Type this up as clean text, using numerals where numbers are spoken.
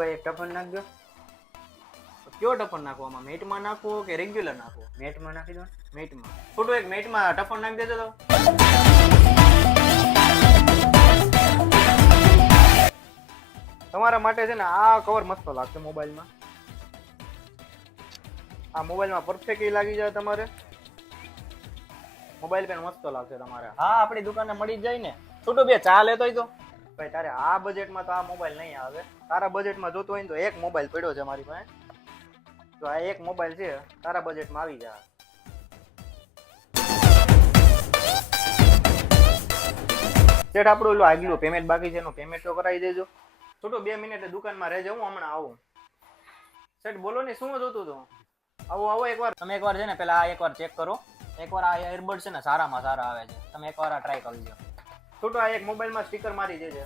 ભાઈ એક ટફન નાખજો. કયો ટફન નાખવો આમાં? મેટમાં નાખવો કે રેગ્યુલર નાખવો? મેટમાં નાખી દો. મેટમાં. છોટું એક મેટમાં ટફન નાખી દેજો તો. તમારા માટે છે ને આ કવર મસ્ત લાગશે મોબાઈલમાં. આ મોબાઈલમાં પરફેક્ટલી લાગી જાય તમારે. મોબાઈલ પેન મસ્ત લાગશે તમારે. હા, આપણી દુકાને મળી જ જાય ને. છોટું બે ચા લેતો હોય તો. ભાઈ તારે આ બજેટમાં તો આ મોબાઈલ નહીં આવે. તારા બજેટમાં જોતો હોય ને તો એક મોબાઈલ પડ્યો છે મારી પાસે. તો આ એક મોબાઈલ છે તારા બજેટમાં આવી જાય. સેટ આપણું એલું આગલું પેમેન્ટ બાકી છે એનું પેમેન્ટ તો કરાવી દેજો. છોટું 2 મિનિટ દુકાનમાં રહેજો, હું હમણાં આવું. સેટ બોલો ને, શું જોતું હતું? આવો એકવાર. તમે એકવાર છે ને પેલા આ એકવાર ચેક કરો. એકવાર આ એરબડ છે ને સારામાં સારા આવે છે. તમે એકવાર આ ટ્રાય કરી લો. છોટું આ એક મોબાઈલમાં સ્ટીકર મારી દેજે.